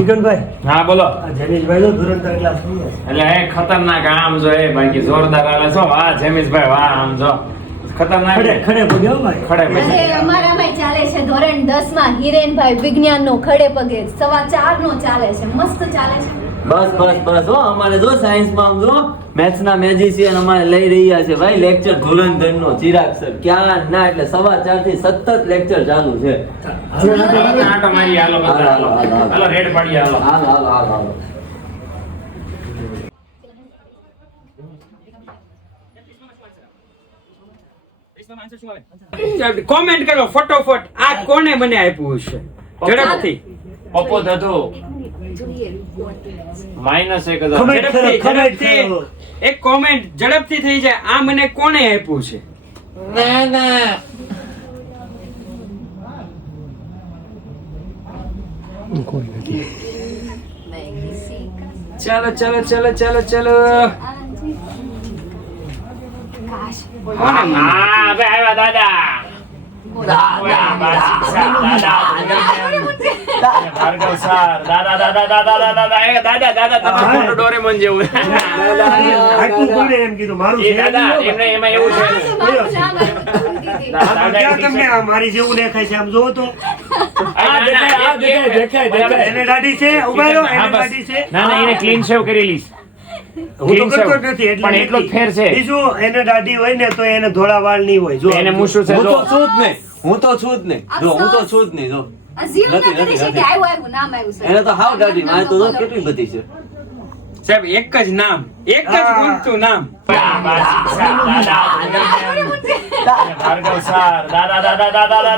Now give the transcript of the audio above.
નિકનભાઈ હા બોલો. જમીશભાઈ નો ધુરંધર ક્લાસ એટલે એ ખતરનાક આમ જો એ બાકી જોરદાર હાલે છો. વાહ જમીશભાઈ વાહ, આમ જો ખતરનાક ખડે પગે ભાઈ ખડે અરે પગે. અમારામાં ચાલે છે ધોરણ 10 માં હિરેનભાઈ વિજ્ઞાનનો ખડે પગે 4:15 નો ચાલે છે, મસ્ત ચાલે છે. બસ હો અમારે જો સાયન્સ માં આમ જો મેથ્સ ના મેજિશિયન અમારે લઈ રહ્યા છે ભાઈ લેક્ચર ધુરંધર નો ચિરાગ સર ક્યાં ના એટલે 4:15 થી સતત લેક્ચર ચાલુ છે. આટો મારી હાલો બધા હાલો. હાલો રેડ પાડી હાલો. હાલો કોમેન્ટ કરો ફટોફટ આ કોને મને આપ્યું છે ઝડપથી પપ્પો થતો -1000. ઝડપથી એક કોમેન્ટ ઝડપથી થઈ જાય આ મને કોને આપ્યું છે ચાલો હા બે આવ્યા દાદા. ભાર્ગવ સર દાદા એ દાદા તમે મોટો ડોરેમોન જેવું. આટલું કોને એમ કીધું મારું એ છે દાદા એમને એમાં એવું છે. ક્યાં તમને આ મારી જેવું દેખાય છે આમ જોવો તો એને દાઢી છે ઉભા રહો એને દાઢી છે ના એને ક્લીન શેવ કરેલી. હું તો કરતો જ નથી પણ એટલો જ ફેર છે. બીજું એને દાઢી હોય ને તો એને ધોળા વાળ નહીં હોય જો એને મૂછું છે હું જો. તો છું જ નહીં જો આ જીવના નથી, કરી છે નથી. કે આવ્યું નામ આવ્યું છે. એને તો હાવ દાઢી મારે તો જો કેટલી બધી છે. સાહેબ એક જ નામ એક જ ગુંજતું નામ ભાર્ગવ સર દાદા